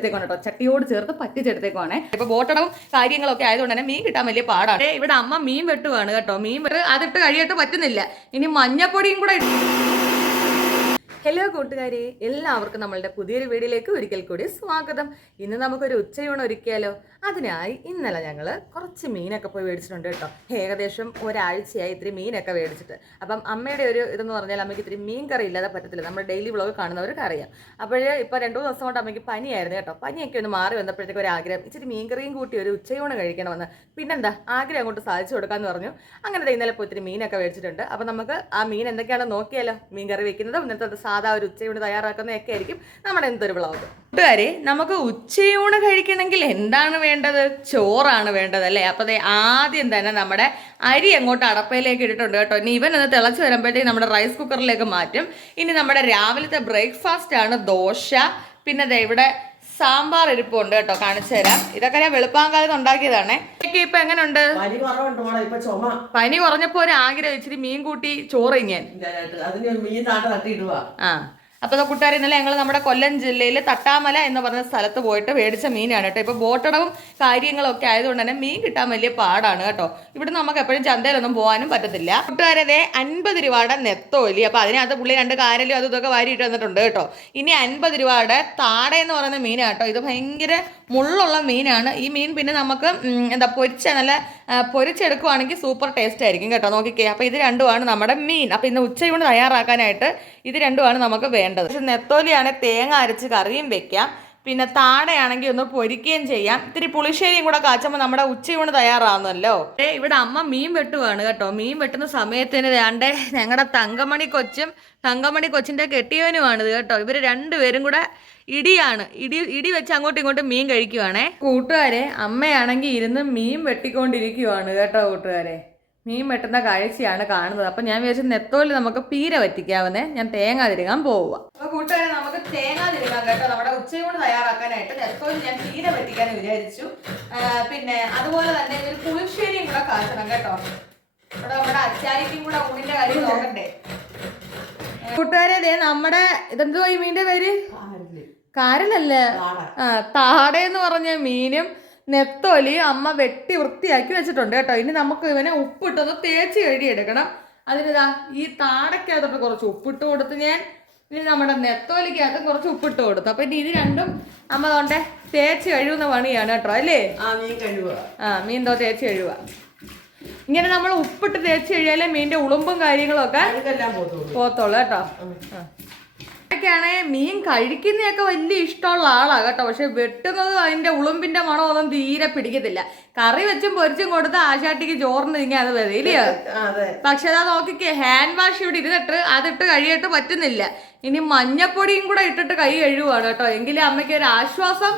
പറ്റിച്ചെടുത്തേക്കാണ് കേട്ടോ, ചട്ടിയോട് ചേർത്ത് പറ്റിച്ചെടുത്തേക്കാണ്. ഇപ്പൊ ബോട്ടടവും കാര്യങ്ങളൊക്കെ ആയതുകൊണ്ട് തന്നെ മീൻ കിട്ടാൻ വലിയ പാടാണ്. ഇവിടെ അമ്മ മീൻ വെട്ടുവാണ് കേട്ടോ. മീൻ വെട്ട് അതിട്ട് കഴിയിട്ട് പറ്റുന്നില്ല. ഇനി മഞ്ഞപ്പൊടിയും കൂടെ. ഹലോ കൂട്ടുകാരെ, എല്ലാവർക്കും നമ്മളുടെ പുതിയൊരു വീഡിയോയിലേക്ക് ഒരിക്കൽ കൂടി സ്വാഗതം. ഇന്ന് നമുക്കൊരു ഉച്ചയൂണ് ഒരുക്കിയാലോ. അതിനായി ഇന്നലെ ഞങ്ങൾ കുറച്ച് മീനൊക്കെ പോയി മേടിച്ചിട്ടുണ്ട് കേട്ടോ. ഏകദേശം ഒരാഴ്ചയായി ഇത്തിരി മീനൊക്കെ മേടിച്ചിട്ട്. അപ്പം അമ്മയുടെ ഒരു ഇതെന്ന് പറഞ്ഞാൽ അമ്മയ്ക്ക് ഇത്തിരി മീൻ കറി ഇല്ലാതെ പറ്റത്തില്ല. നമ്മുടെ ഡെയിലി വ്ളോഗ് കാണുന്നവർക്ക് അറിയാം. അപ്പോൾ ഇപ്പോൾ 2-3 ദിവസം കൊണ്ട് അമ്മയ്ക്ക് പനിയായിരുന്നു കേട്ടോ. പനിയൊക്കെ ഒന്ന് മാറി വന്നപ്പോഴത്തേക്ക് ഒരു ആഗ്രഹം, ഇച്ചിരി മീൻ കറിയും കൂട്ടി ഒരു ഉച്ചയൂണ് കഴിക്കണമെന്ന്. പിന്നെന്താ, ആഗ്രഹം അങ്ങോട്ട് സാധിച്ചു കൊടുക്കാമെന്ന് പറഞ്ഞു. അങ്ങനെ ഇന്നലെ പോയി ഇത്തിരി മീനൊക്കെ മേടിച്ചിട്ടുണ്ട്. അപ്പം നമുക്ക് ആ മീൻ എന്തൊക്കെയാണെന്ന് നോക്കിയാലോ. മീൻ കറി വെക്കുന്നതും ഇന്നത്തെ സാധാ ഒരു ഉച്ചയൂണ് തയ്യാറാക്കുന്നതൊക്കെ ആയിരിക്കും നമ്മുടെ എന്തൊരു വ്ളോഗ്. കൂട്ടുകാരെ, നമുക്ക് ഉച്ചയൂണ് കഴിക്കണമെങ്കിൽ എന്താണ് വേണ്ടത്? ചോറാണ് വേണ്ടത് അല്ലേ. അപ്പോൾ ആദ്യം തന്നെ നമ്മുടെ അരി അങ്ങോട്ട് അടപ്പയിലേക്ക് ഇട്ടിട്ടുണ്ട് കേട്ടോ. ഇനി ഇവനൊന്ന് തിളച്ച് വരുമ്പോഴത്തേക്ക് നമ്മുടെ റൈസ് കുക്കറിലേക്ക് മാറ്റും. ഇനി നമ്മുടെ രാവിലത്തെ ബ്രേക്ക്ഫാസ്റ്റ് ആണ് ദോശ. പിന്നെ ഇവിടെ സാമ്പാർ ഇരിപ്പുണ്ട് കേട്ടോ, കാണിച്ചു തരാം. ഇതൊക്കെ ഞാൻ വെളുപ്പാങ്കാലത്ത് ഉണ്ടാക്കിയതാണേ. ഇപ്പൊ എങ്ങനെയുണ്ട്? പനി കുറഞ്ഞപ്പോ ഒരു ആഗ്രഹം, ഇച്ചിരി മീൻ കൂട്ടി ചോറ് ഞാൻ. ആ അപ്പോൾ കൂട്ടുകാരെ, ഇന്നലെ ഞങ്ങൾ നമ്മുടെ കൊല്ലം ജില്ലയിൽ തട്ടാമല എന്ന് പറഞ്ഞ സ്ഥലത്ത് പോയിട്ട് മേടിച്ച മീനാണ് കേട്ടോ. ഇപ്പോൾ ബോട്ടടവും കാര്യങ്ങളൊക്കെ ആയതുകൊണ്ട് തന്നെ മീൻ കിട്ടാൻ വലിയ പാടാണ് കേട്ടോ. ഇവിടെ നമുക്ക് എപ്പോഴും ചന്തയിലൊന്നും പോകാനും പറ്റത്തില്ല. കൂട്ടുകാരെ, 50 രൂപയുടെ നെത്തോലി. അപ്പോൾ അതിനകത്ത് പുള്ളി 2 കാരലും അതും ഇതൊക്കെ വാരിയിട്ട് വന്നിട്ടുണ്ട് കേട്ടോ. ഇനി 50 രൂപയുടെ താട എന്ന് പറയുന്ന മീനാണ് കേട്ടോ. ഇത് ഭയങ്കര മുള്ളുള്ള മീനാണ് ഈ മീൻ. പിന്നെ നമുക്ക് നല്ല പൊരിച്ചെടുക്കുവാണെങ്കിൽ സൂപ്പർ ടേസ്റ്റ് ആയിരിക്കും കേട്ടോ. നോക്കിക്കേ, അപ്പോൾ ഇത് രണ്ടുമാണ് നമ്മുടെ മീൻ. അപ്പോൾ ഇന്ന് ഉച്ചയൂണ് തയ്യാറാക്കാനായിട്ട് ഇത് രണ്ടുമാണ് നമുക്ക് വേണ്ടത്. പക്ഷെ നെത്തോലിയാണെങ്കിൽ തേങ്ങ അരച്ച് കറിയും വെക്കാം. പിന്നെ താടയാണെങ്കിൽ ഒന്ന് പൊരിക്കുകയും ചെയ്യാം. ഇത്തിരി പുളിശ്ശേരിയും കൂടെ കാച്ചുമ്പോൾ നമ്മുടെ ഉച്ചയൂണ് തയ്യാറാവുന്നല്ലോ. ഇവിടെ അമ്മ മീൻ വെട്ടുവാണ് കേട്ടോ. മീൻ വെട്ടുന്ന സമയത്തിന് ഞങ്ങളുടെ തങ്കമണി കൊച്ചിന്റെ കെട്ടിയവനുമാണിത് കേട്ടോ. ഇവർ രണ്ടുപേരും കൂടെ ഇടി വെച്ച് അങ്ങോട്ടും ഇങ്ങോട്ടും മീൻ കഴിക്കുവാണേ. കൂട്ടുകാരെ, അമ്മയാണെങ്കിൽ ഇരുന്ന് മീൻ വെട്ടിക്കൊണ്ടിരിക്കുവാണ് കേട്ടോ. കൂട്ടുകാരെ, മീൻ വെട്ടുന്ന കാഴ്ചയാണ് കാണുന്നത്. അപ്പം ഞാൻ വിചാരിച്ചു നെത്തോലി നമുക്ക് പീര വറ്റിക്കാവുന്നേ. ഞാൻ തേങ്ങ തിരുകാൻ പോവുക. അപ്പോൾ കൂട്ടുകാരെ, നമുക്ക് തേങ്ങ തിരുകാൻ കേട്ടോ. നമ്മുടെ ഉച്ചയൂണ് തയ്യാറാക്കാനായിട്ട് നെത്തോലി ഞാൻ പീര വറ്റിക്കാൻ വിചാരിച്ചു. പിന്നെ അതുപോലെ തന്നെ ഒരു പുളിശ്ശേരിയും കൂടെ കാച്ചണം കേട്ടോ. ഇവിടെ നമ്മുടെ അച്ചാരിക്കും കൂടെ ഊണിന്റെ കാര്യം നോക്കണ്ടേ. കൂട്ടുകാരെ, നമ്മുടെ ഇതെന്തുവാ ഈ മീനിന്റെ പേര്? കാരലല്ല, താടയെന്ന് പറഞ്ഞ മീനും നെത്തോലിയും അമ്മ വെട്ടി വൃത്തിയാക്കി വെച്ചിട്ടുണ്ട് കേട്ടോ. ഇനി നമുക്ക് ഇവനെ ഉപ്പിട്ടൊന്ന് തേച്ച് കഴുകിയെടുക്കണം. അതിനിതാ ഈ താടയ്ക്കകത്തോട്ട് കുറച്ച് ഉപ്പിട്ട് കൊടുത്ത് ഞാൻ. ഇനി നമ്മുടെ നെത്തോലിക്കകത്തും കുറച്ച് ഉപ്പിട്ട് കൊടുത്തു. അപ്പൊ ഇനി ഇത് രണ്ടും അമ്മ തോണ്ടെ തേച്ച് കഴുകുന്ന പണിയാണ് കേട്ടോ. അല്ലേ? മീൻ തേച്ച് കഴുകുക. ഇങ്ങനെ നമ്മൾ ഉപ്പിട്ട് തേച്ച് കഴിയാലേ മീനിന്റെ ഉളുമ്പും കാര്യങ്ങളും ഒക്കെ പോത്തോളൂ കേട്ടോ. ാണെ മീൻ കഴിക്കുന്നതൊക്കെ വലിയ ഇഷ്ടമുള്ള ആളാണ് കേട്ടോ. പക്ഷെ വെട്ടുന്നത് അതിന്റെ ഉളുമ്പിന്റെ മണമൊന്നും തീരെ പിടിക്കത്തില്ല. കറി വെച്ചും പൊരിച്ചും കൊടുത്ത് ആശാട്ടിക്ക് ചോറിന് തിങ്ങാൻ അത് വരില്ലയോ. പക്ഷെ അതാ നോക്കിക്കേ, ഹാൻഡ് വാഷ് ഇവിടെ ഇരുന്നിട്ട് അതിട്ട് കഴിയിട്ട് പറ്റുന്നില്ല. ഇനി മഞ്ഞപ്പൊടിയും കൂടെ ഇട്ടിട്ട് കൈ കഴുകുവാണ് കേട്ടോ. എങ്കിലും അമ്മയ്ക്ക് ഒരു ആശ്വാസം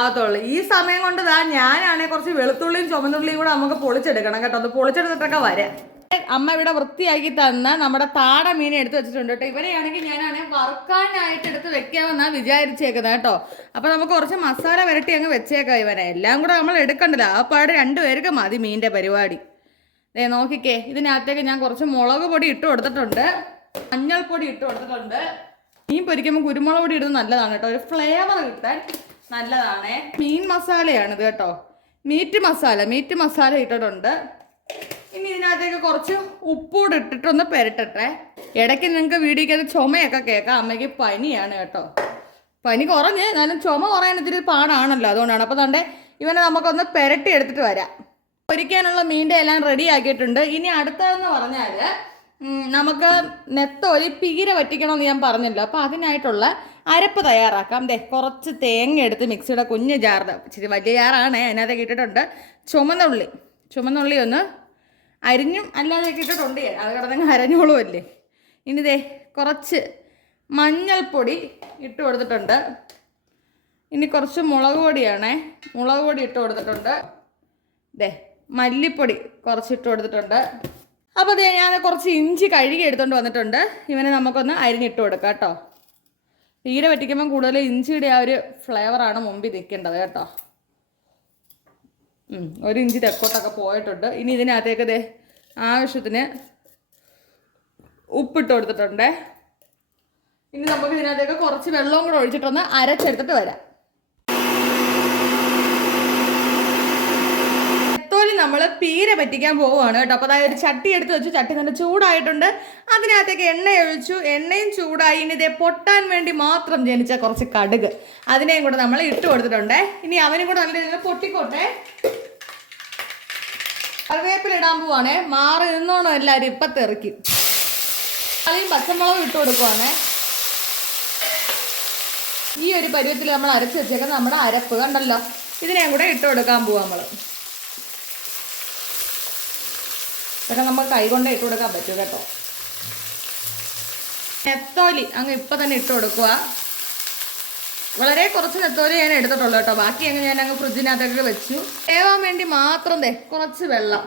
ആവത്തുള്ളൂ. ഈ സമയം കൊണ്ട് ഞാനാണെ കുറച്ച് വെളുത്തുള്ളിയും ചുമന്നുള്ളിയും കൂടെ നമുക്ക് പൊളിച്ചെടുക്കണം കേട്ടോ. അത് പൊളിച്ചെടുത്തിട്ടൊക്കെ വരാം. അമ്മ ഇവിടെ വൃത്തിയാക്കി തന്ന നമ്മുടെ താട മീനെ എടുത്ത് വെച്ചിട്ടുണ്ട് കേട്ടോ. ഇവരെയാണെങ്കിൽ ഞാനാണെങ്കിൽ വറുക്കാനായിട്ട് എടുത്ത് വെക്കാമെന്നാണ് വിചാരിച്ചേക്കുന്നത് കേട്ടോ. അപ്പോൾ നമുക്ക് കുറച്ച് മസാല വരട്ടി അങ്ങ് വെച്ചേക്കാം. ഇവരെ എല്ലാം കൂടെ നമ്മൾ എടുക്കണ്ടല്ലോ. ആ പാട് 2 പേർക്ക് മതി മീനിൻ്റെ പരിപാടി. നോക്കിക്കേ, ഇതിനകത്തേക്ക് ഞാൻ കുറച്ച് മുളക് പൊടി ഇട്ട് കൊടുത്തിട്ടുണ്ട്, മഞ്ഞൾപ്പൊടി ഇട്ട് കൊടുത്തിട്ടുണ്ട്. മീൻ പൊരിക്കുമ്പോൾ കുരുമുളക് പൊടി ഇടുന്നത് നല്ലതാണ് കേട്ടോ. ഒരു ഫ്ലേവർ കിട്ടാൻ നല്ലതാണേ. മീൻ മസാലയാണിത് കേട്ടോ. മീറ്റ് മസാല ഇട്ടിട്ടുണ്ട്. ഇനി ഇതിനകത്തേക്ക് കുറച്ച് ഉപ്പൂടെ ഇട്ടിട്ടൊന്ന് പെരട്ടെ. ഇടയ്ക്ക് നിങ്ങൾക്ക് വീഡിയോക്കകത്ത് ചുമയൊക്കെ കേൾക്കാം. അമ്മയ്ക്ക് പനിയാണ് കേട്ടോ. പനി കുറഞ്ഞ്, എന്നാലും ചുമ കുറയാൻ ഇത്തിരി പാടാണല്ലോ, അതുകൊണ്ടാണ്. അപ്പോൾ ഇവനെ നമുക്കൊന്ന് പെരട്ടി എടുത്തിട്ട് വരാം. പൊരിക്കാനുള്ള മീൻ്റെ എല്ലാം റെഡി ആക്കിയിട്ടുണ്ട്. ഇനി അടുത്തതെന്ന് പറഞ്ഞാൽ നമുക്ക് നെത്തോലി പീര വറ്റിക്കണമെന്ന് ഞാൻ പറഞ്ഞല്ലോ. അപ്പോൾ അതിനായിട്ടുള്ള അരപ്പ് തയ്യാറാക്കാം. കുറച്ച് തേങ്ങ എടുത്ത് മിക്സിയുടെ കുഞ്ഞ് ജാറിൽ, ഇച്ചിരി വലിയ ജാറാണ്, അതിനകത്തേക്ക് ഇട്ടിട്ടുണ്ട്. ചുമന്നുള്ളി ഒന്ന് അരിഞ്ഞും അല്ലാതെയൊക്കെ ഇട്ടിട്ടുണ്ട്. അത് കിടന്നങ്ങ് അരഞ്ഞോളും അല്ലേ. ഇനി കുറച്ച് മഞ്ഞൾപ്പൊടി ഇട്ട് കൊടുത്തിട്ടുണ്ട്. ഇനി കുറച്ച് മുളക് പൊടി ഇട്ട് കൊടുത്തിട്ടുണ്ട്. മല്ലിപ്പൊടി കുറച്ച് ഇട്ട് കൊടുത്തിട്ടുണ്ട്. അപ്പോൾ ഞാൻ കുറച്ച് ഇഞ്ചി കഴുകി എടുത്തുകൊണ്ട് വന്നിട്ടുണ്ട്. ഇവനെ നമുക്കൊന്ന് അരിഞ്ഞിട്ട് കൊടുക്കാം കേട്ടോ. തീരെ വറ്റിക്കുമ്പം കൂടുതൽ ഇഞ്ചിയുടെ ആ ഒരു ഫ്ലേവറാണ് മുമ്പിൽ നിൽക്കേണ്ടത് കേട്ടോ. 1 ഇഞ്ച് തെക്കോട്ടൊക്കെ പോയിട്ടുണ്ട്. ഇനി ഇതിനകത്തേക്ക് ആവശ്യത്തിന് ഉപ്പിട്ട് കൊടുത്തിട്ടുണ്ട്. ഇനി നമുക്ക് ഇതിനകത്തേക്ക് കുറച്ച് വെള്ളവും കൂടെ ഒഴിച്ചിട്ടൊന്ന് അരച്ചെടുത്തിട്ട് വരാം. നെത്തോലി നമ്മൾ പീര പറ്റിക്കാൻ പോവുകയാണ് കേട്ടോ. അപ്പോൾ അതായത് ഒരു ചട്ടി എടുത്ത് വെച്ചു. ചട്ടി നല്ല ചൂടായിട്ടുണ്ട്. അതിനകത്തേക്ക് എണ്ണ ഒഴിച്ചു. എണ്ണയും ചൂടായി. ഇനി ഇതേ പൊട്ടാൻ വേണ്ടി മാത്രം ജനിച്ച കുറച്ച് കടുക് അതിനെയും കൂടെ നമ്മൾ ഇട്ട് കൊടുത്തിട്ടുണ്ട്. ഇനി അവനും കൂടെ നല്ല രീതിയിൽ പൊട്ടിക്കോട്ടെ. കറിവേപ്പില ഇടാൻ പോവാണേ. മാറി നിന്നോണോ എല്ലാവരും, ഇപ്പം തെറിക്കും. കളിയും പച്ചമുളകും ഇട്ട് കൊടുക്കുവാണേ. ഈ ഒരു പരുവത്തിൽ നമ്മൾ അരച്ച് വെച്ചേക്കുന്നത് നമ്മുടെ അരപ്പ് കണ്ടല്ലോ. ഇതിനെയും കൂടെ ഇട്ട് കൊടുക്കാൻ പോവാം നമ്മൾ. ഇതൊക്കെ നമുക്ക് കൈകൊണ്ട് ഇട്ട് കൊടുക്കാൻ പറ്റും കേട്ടോ. നെത്തോലി അങ്ങ് ഇപ്പം തന്നെ ഇട്ട് കൊടുക്കുക. വളരെ കുറച്ച് നെത്തോലി ഞാൻ എടുത്തിട്ടുള്ളൂ കേട്ടോ. ബാക്കി അങ്ങ് ഞാൻ അങ്ങ് ഫ്രിഡ്ജിനകത്തൊക്കെ വെച്ചു. വേവാൻ വേണ്ടി മാത്രം കുറച്ച് വെള്ളം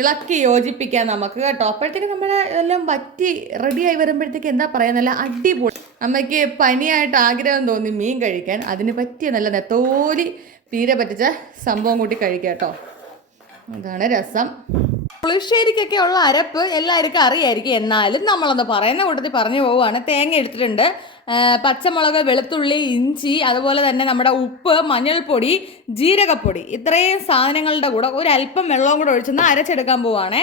ഇളക്കി യോജിപ്പിക്കാം നമുക്ക് കേട്ടോ. അപ്പോഴത്തേക്ക് നമ്മുടെ എല്ലാം വറ്റി റെഡിയായി വരുമ്പോഴത്തേക്ക് എന്താ പറയുക, നല്ല അടിപൊളി. അമ്മയ്ക്ക് പനിയായിട്ട് ആഗ്രഹം തോന്നി മീൻ കഴിക്കാൻ. അതിന് പറ്റിയ നല്ല നെത്തോലി പീര പറ്റിച്ച സംഭവം കൂട്ടി കഴിക്കാം കേട്ടോ. അതാണ് രസം. പുളിശ്ശേരിക്കൊക്കെ ഉള്ള അരപ്പ് എല്ലാവർക്കും അറിയായിരിക്കും. എന്നാലും നമ്മളൊന്ന് പറയുന്ന കൂട്ടത്തിൽ പറഞ്ഞു പോവുകയാണ്. തേങ്ങ എടുത്തിട്ടുണ്ട്, പച്ചമുളക്, വെളുത്തുള്ളി, ഇഞ്ചി, അതുപോലെ തന്നെ നമ്മുടെ ഉപ്പ്, മഞ്ഞൾപ്പൊടി, ജീരകപ്പൊടി, ഇത്രയും സാധനങ്ങളുടെ കൂടെ ഒരല്പം വെള്ളവും കൂടെ ഒഴിച്ചൊന്ന് അരച്ചെടുക്കാൻ പോവുകയാണേ.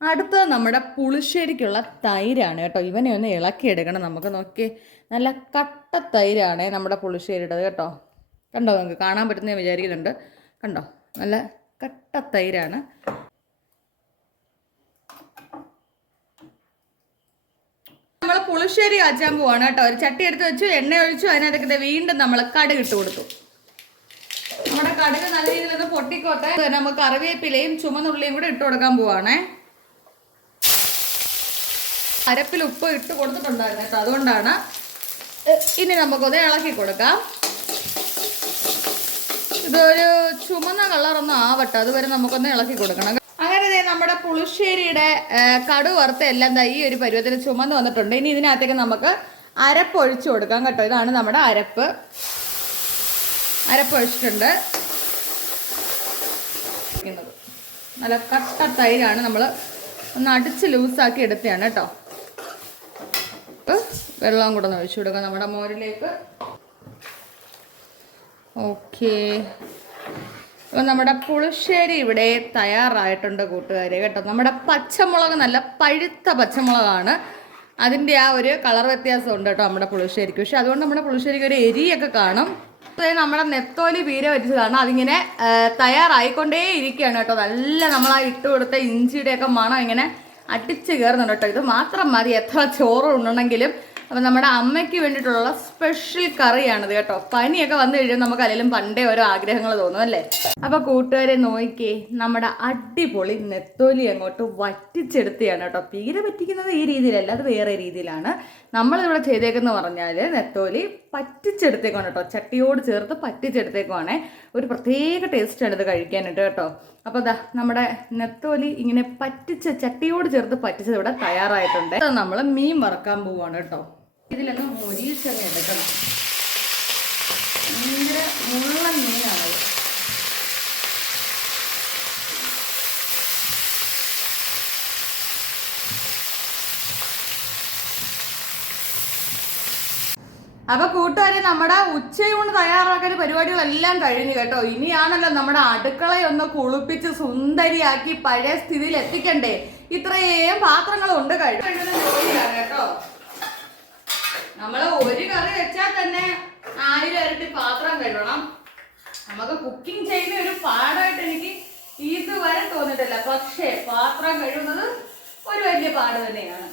അടുത്തത് നമ്മുടെ പുളിശ്ശേരിക്കുള്ള തൈരാണ് കേട്ടോ. ഇവനെ ഒന്ന് ഇളക്കിയെടുക്കണം നമുക്ക്. നോക്കി നല്ല കട്ട തൈരാണ് നമ്മുടെ പുളിശ്ശേരിയുടേത് കേട്ടോ. കണ്ടോ, നിങ്ങൾക്ക് കാണാൻ പറ്റുന്ന വിചാരിക്കുന്നുണ്ട്. കണ്ടോ, നല്ല കട്ട തൈരാണ്. നമ്മൾ പുളിശ്ശേരി കാച്ചാൻ പോവാണ് കേട്ടോ. ഒരു ചട്ടി എടുത്ത് വെച്ചു, എണ്ണ ഒഴിച്ചു. അതിനകത്തേക്ക് വീണ്ടും നമ്മൾ കടുക് ഇട്ട് കൊടുത്തു. നമ്മുടെ കടുക് നല്ല രീതിയിലൊന്ന് പൊട്ടിക്കോട്ടെ. നമുക്ക് കറിവേപ്പിലയും ചുമന്നുള്ളിയും കൂടെ ഇട്ട് കൊടുക്കാൻ പോവാണേ. അരപ്പിൽ ഉപ്പ് ഇട്ട് കൊടുത്തിട്ടുണ്ടായിരുന്നു കേട്ടോ, അതുകൊണ്ടാണ്. ഇനി നമുക്കൊന്ന് ഇളക്കി കൊടുക്കാം. ഇതൊരു ചുമന്ന കളറൊന്നും ആവട്ടെ, അതുവരെ നമുക്കൊന്ന് ഇളക്കി കൊടുക്കണം. അങ്ങനെ നമ്മുടെ പുളിശ്ശേരിയുടെ കടു വറുത്ത എല്ലാം ഈ ഒരു പരുവത്തിന് ചുമന്ന് വന്നിട്ടുണ്ട്. ഇനി ഇതിനകത്തേക്ക് നമുക്ക് അരപ്പ് ഒഴിച്ചു കൊടുക്കാം കേട്ടോ. ഇതാണ് നമ്മുടെ അരപ്പ്. ഒഴിച്ചിട്ടുണ്ട്. നല്ല കട്ട തൈരാണ്. നമ്മൾ ഒന്ന് അടിച്ച് ലൂസാക്കി എടുത്തതാണ് കേട്ടോ. വെള്ളം കൂടെ ഒന്ന് ഒഴിച്ചു കൊടുക്കാം നമ്മുടെ മോരിലേക്ക്. ഓക്കേ, അപ്പോൾ നമ്മുടെ പുളിശ്ശേരി ഇവിടെ തയ്യാറായിട്ടുണ്ട് കൂട്ടുകാരെ കേട്ടോ. നമ്മുടെ പച്ചമുളക് നല്ല പഴുത്ത പച്ചമുളകാണ്. അതിൻ്റെ ആ ഒരു കളർ വ്യത്യാസം ഉണ്ട് കേട്ടോ നമ്മുടെ പുളിശ്ശേരിക്ക്. പക്ഷെ അതുകൊണ്ട് നമ്മുടെ പുളിശ്ശേരിക്ക് ഒരു എരിയൊക്കെ കാണും. നമ്മുടെ നെത്തോലി പീര വെച്ചതാണ്. അതിങ്ങനെ തയ്യാറായിക്കൊണ്ടേ ഇരിക്കുകയാണ് കേട്ടോ. നല്ല നമ്മളാ ഇട്ട് കൊടുത്ത ഇഞ്ചിയുടെയൊക്കെ മണം ഇങ്ങനെ അടിച്ച് കയറുന്നുണ്ട് കേട്ടോ. ഇത് മാത്രം മതി എത്ര ചോറ് ഉണ്ടെങ്കിലും. അപ്പം നമ്മുടെ അമ്മയ്ക്ക് വേണ്ടിയിട്ടുള്ള സ്പെഷ്യൽ കറിയാണിത് കേട്ടോ. പനിയൊക്കെ വന്നു കഴിയുമ്പോൾ നമുക്ക് അല്ലെങ്കിലും പണ്ടേ ഓരോ ആഗ്രഹങ്ങൾ തോന്നും അല്ലേ. അപ്പോൾ കൂട്ടുകാരെ നോക്കിക്കേ, നമ്മുടെ അടിപൊളി നെത്തോലി അങ്ങോട്ട് വറ്റിച്ചെടുത്തിയാണ് കേട്ടോ. പീര പറ്റിക്കുന്നത് ഈ രീതിയിലല്ല, അത് വേറെ രീതിയിലാണ്. നമ്മളിവിടെ ചെയ്തേക്കെന്ന് പറഞ്ഞാൽ നെത്തോലി പറ്റിച്ചെടുത്തേക്കാണ് കേട്ടോ. ചട്ടിയോട് ചേർത്ത് പറ്റിച്ചെടുത്തേക്കുവാണേ. ഒരു പ്രത്യേക ടേസ്റ്റാണ് ഇത് കഴിക്കാനായിട്ട് കേട്ടോ. അപ്പോൾ ദാ നമ്മുടെ നെത്തോലി ഇങ്ങനെ ചട്ടിയോട് ചേർത്ത് പറ്റിച്ചത് ഇവിടെ തയ്യാറായിട്ടുണ്ട്. നമ്മൾ മീൻ വറക്കാൻ പോവുകയാണ് കേട്ടോ. ഇതിലൊന്ന് മൊരിച്ചങ്ങ് എടുക്കണം. ഭയങ്കര മുള്ളൻ മീനാണത്. അപ്പൊ കൂട്ടുകാരെ, നമ്മുടെ ഉച്ചയൂണ് തയ്യാറാക്കുന്ന പരിപാടികളെല്ലാം കഴിഞ്ഞു കേട്ടോ. ഇനിയാണല്ലോ നമ്മുടെ അടുക്കളയൊന്ന് കുളിപ്പിച്ച് സുന്ദരിയാക്കി പഴയ സ്ഥിതിയിൽ എത്തിക്കണ്ടേ. ഇത്രയും പാത്രങ്ങളുണ്ട് കഴിയുന്ന ജോലിയാണ് കേട്ടോ. നമ്മള് ഒരു കറി വെച്ചാൽ തന്നെ 1000 ഇരട്ടി പാത്രം കഴുകണം. നമുക്ക് കുക്കിംഗ് ചെയ്യുന്ന ഒരു പാടായിട്ട് എനിക്ക് ഇതുവരെ തോന്നിട്ടില്ല. പക്ഷേ പാത്രം കഴുകുന്നത് ഒരു വലിയ പാട് തന്നെയാണ്.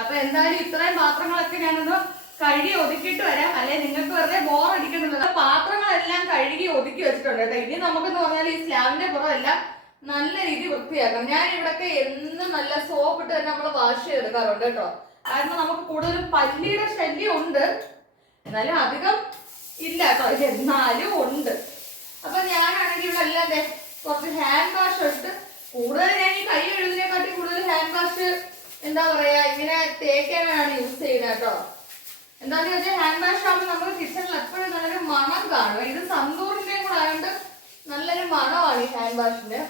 അപ്പൊ എന്തായാലും ഇത്രയും പാത്രങ്ങളൊക്കെ ഞാനൊന്ന് കഴുകി ഒതുക്കിയിട്ട് വരാം. അല്ലെ നിങ്ങൾക്ക് വെറുതെ ബോറടിക്കുന്നുണ്ടല്ലോ. പാത്രങ്ങളെല്ലാം കഴുകി ഒതുക്കി വെച്ചിട്ടുണ്ട് കേട്ടോ. ഇനി നമുക്കെന്ന് പറഞ്ഞാൽ ഈ സ്ലാബിന്റെ പുറമെല്ലാം നല്ല രീതി വൃത്തിയാക്കണം. ഞാൻ ഇവിടൊക്കെ എന്നും നല്ല സോപ്പ് ഇട്ട് തന്നെ നമ്മൾ വാഷ് ചെയ്തെടുക്കാറുണ്ട് കേട്ടോ. കാരണം നമുക്ക് കൂടുതലും പല്ലിയുടെ ശല്യം ഉണ്ട്, എന്നാലും അധികം ഇല്ല കേട്ടോ. എന്നാലും ഉണ്ട്. അപ്പൊ ഞാനാണെങ്കിൽ ഇവിടെ എല്ലാം കുറച്ച് ഹാൻഡ് വാഷ് ഇട്ട്, കൂടുതൽ ഞാൻ ഈ കൈ എഴുതിനെക്കാട്ടി കൂടുതൽ ഹാൻഡ് വാഷ് എന്താ പറയാ ഇങ്ങനെ തേക്കാനാണ് യൂസ് ചെയ്യുന്നത് കേട്ടോ. എന്താന്ന് വെച്ചാൽ ഹാൻഡ് വാഷ് ആകുമ്പോൾ നമുക്ക് കിച്ചണിൽ എപ്പോഴും നല്ലൊരു മണം കാണും. ഇത് സന്തൂറിന്റെയും കൂടെ ആയതുകൊണ്ട് നല്ലൊരു മണമാണ് ഈ ഹാൻഡ് വാഷിന്.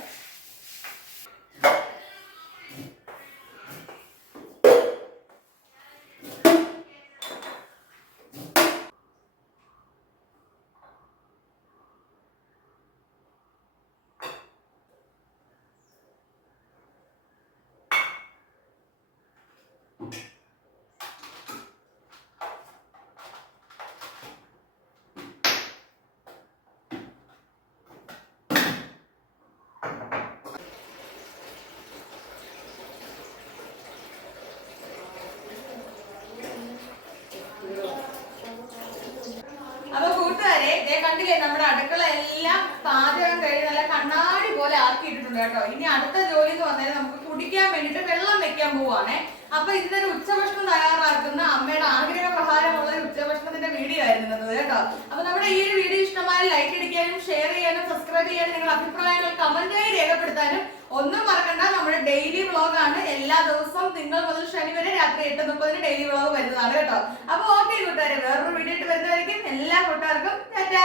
കണ്ടില്ലേ നമ്മുടെ അടുക്കള എല്ലാം പാചകം കഴിഞ്ഞ് നല്ല കണ്ണാടി പോലെ ആക്കിയിട്ടുണ്ട് കേട്ടോ. ഇനി അടുത്ത ജോലി എന്ന് പറഞ്ഞാൽ നമുക്ക് കുടിക്കാൻ വേണ്ടിട്ട് വെള്ളം വെക്കാൻ പോവാണേ. അപ്പൊ ഇന്നൊരു ഉച്ചഭക്ഷണം തയ്യാറാക്കുന്ന അമ്മയുടെ ആഗ്രഹ പ്രകാരമുള്ള ഒരു ഉച്ചഭക്ഷണത്തിന്റെ വീഡിയോ ആയിരുന്നു കേട്ടോ. അപ്പൊ നമ്മുടെ ഈ ഒരു വീഡിയോ ഇഷ്ടമായി ലൈക്ക് അടിക്കാനും ഷെയർ ചെയ്യാനും സബ്സ്ക്രൈബ് ചെയ്യാനും നിങ്ങളുടെ അഭിപ്രായങ്ങൾ കമന്റായി രേഖപ്പെടുത്താനും ഒന്നും മറക്കണ്ട. നമ്മുടെ ഡെയിലി വ്ളോഗ് ആണ്. എല്ലാ ദിവസവും തിങ്കൾ മുതൽ ശനി വരെ രാത്രി 8:30 ഡെയിലി വ്ളോഗ് വരുന്നതാണ് കേട്ടോ. അപ്പൊ ഓക്കെ കൂട്ടുകാരെ, വേറൊരു വീഡിയോ ആയിട്ട് വരുന്നതായിരിക്കും. എല്ലാ കൂട്ടുകാർക്കും ടാറ്റാ.